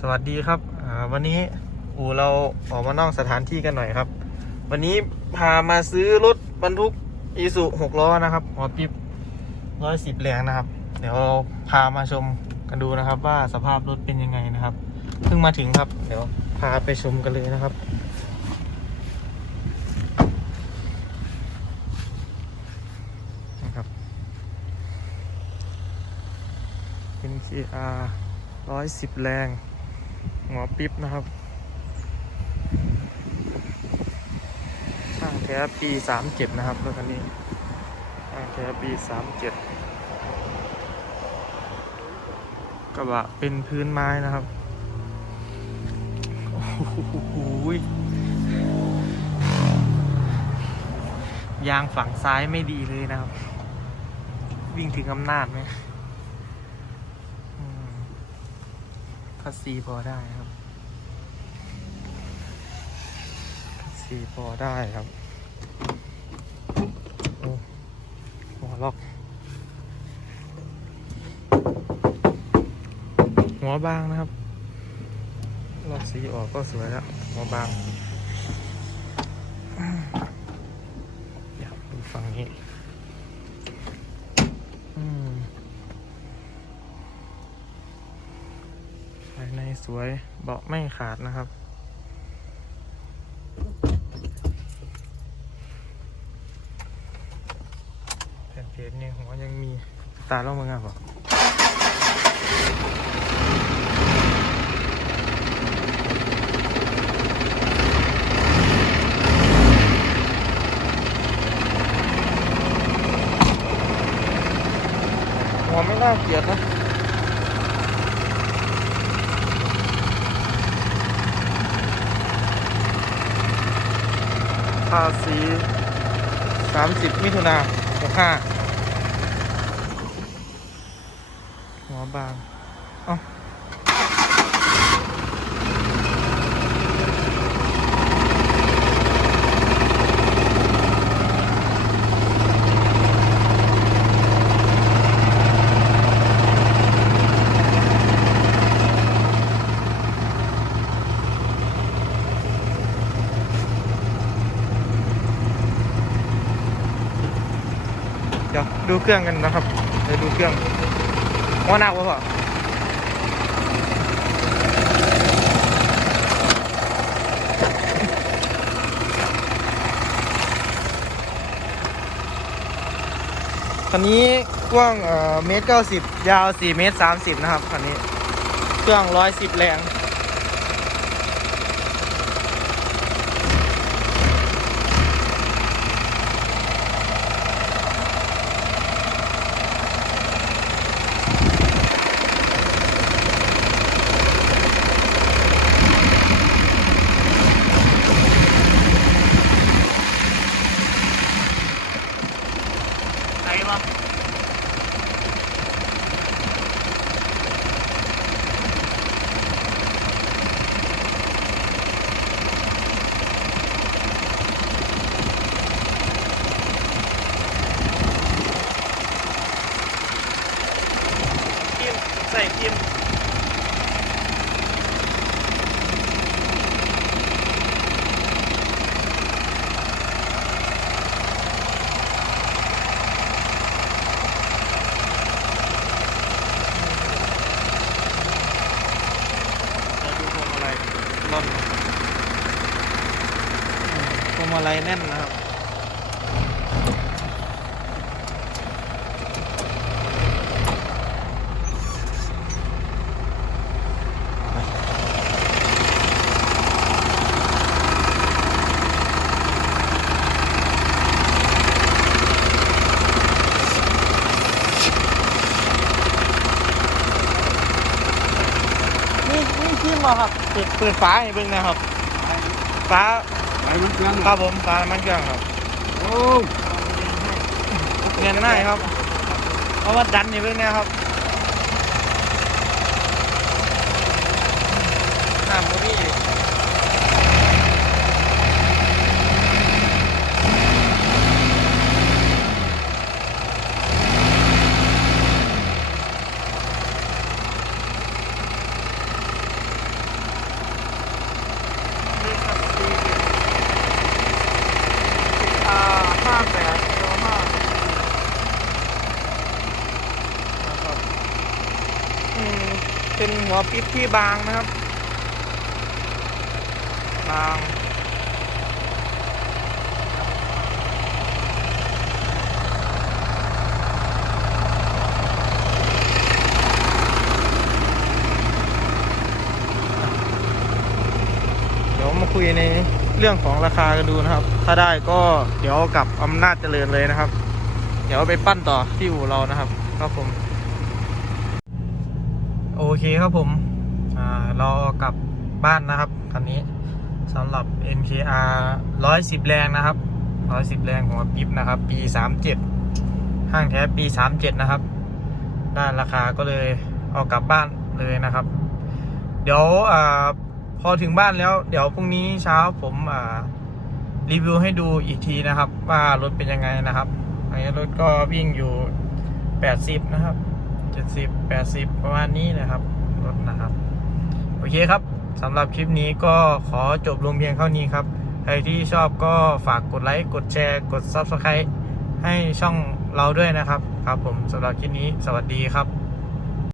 สวัสดีครับวันนี้อูเราออกมานอกสถานที่กันหน่อยครับ วันนี้พามาซื้อรถบรรทุกอีสุหกล้อนะครับหัวปิ๊บร้อยสิบแรงนะครับ เดี๋ยวเราพามาชมกันดูนะครับ ว่าสภาพรถเป็นยังไงนะครับเพิ่งมาถึงครับ เดี๋ยวพาไปชมกันเลยนะครับนะครับเป็น KR ร้อยสิบแรง หัวปิ๊บนะครับช่างแท้ปีสามเจ็ดนะครับรถคันนี้ช่างแท้ปีสามเจ็ดกระบะเป็นพื้นไม้นะครับ โอ้โหยยางฝั่งซ้ายไม่ดีเลยนะครับ วิ่งถึงอำนาจไหมอืม คัสซีพอได้ครับคัสซีพอได้ครับโอ้หัวล็อก หัวบางนะครับล็อกสีออกก็สวยแล้ว หัวบางอยากดูฝั่งนี้ อืมภาย ในสวยเบาะไม่ขาดนะครับ แผ่นเพจนี่หัวยังมีตาล่องมืองอะบอกหัวไม่น่าเกลียดนะ ภาษีสามสิบมิถุนาหกห้าหัวบางเอ้ ดี๋ยวดูเครื่องกันนะครับ เดี๋ยวดูเครื่องหัวหนักวะพ่อคันนี้กว้างเอ่อเมตรเก้าสิบยาวสี่เมตรสามสิบนะครับคันนี้ เครื่องร้อยสิบแรง ใส่กิมเราดูพวงมาลัยร่อนอืมพวงมาลัยแน่นนะครับ นี่นี่ขี้มาครับเปิดเปิดฟ้าให้เบิ่งนะครับฟ้าไปมันเครื่องคครัรับบผมฟ้ามันเครื่องครับโอ้เงียนง่ายครับ เพราะว่าดันอยู่เบิ่งเนะครับน้ำมันนี่ เป็นหัวปิดที่บางนะครับ บางเดี๋ยวมาคุยในเรื่องของราคากันดูนะครับ ถ้าได้ก็เดี๋ยวกลับอำนาจเจริญเลยนะครับ เดี๋ยวไปปั้นต่อที่อู่เรานะครับ ครับผม โอเคครับผมอ่ารากลับบ้านนะครับคันนี้สำหรับ NKR 110 แรงนะครับ 110 แรงของปิ๊บนะครับ ปี 37 ห้างแท้ปี 37 นะครับได้ราคาก็เลยเอากลับบ้านเลยนะครับ เดี๋ยวอ่าพอถึงบ้านแล้ว เดี๋ยวพรุ่งนี้เช้าผมอ่ารีวิวให้ดูอีกทีนะครับ ว่ารถเป็นยังไงนะครับอันนี้รถก็วิ่งอยู่ 80 นะครับ เจ็ดสิบแประมาณนี้นะครับรถนะครับ โอเคครับสำหรับคลิปนี้ก็ขอจบลงเพียงเท่านี้ครับ ใครที่ชอบก็ฝากกดไลค์ กดแชร์ กด Subscribe ให้ช่องเราด้วยนะครับ ครับผมสำหรับคลิปนี้สวัสดีครับ